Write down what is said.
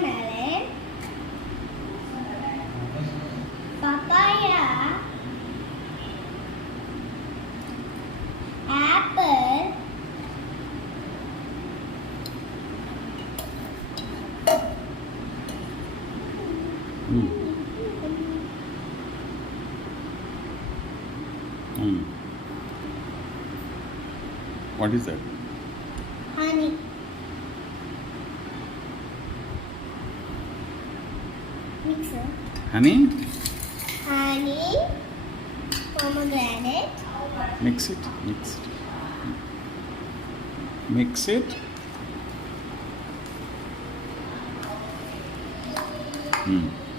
watermelon, papaya, apple, What is that? honey, mixer, Honey? pomegranate, Mix it. Mix it. Hmm.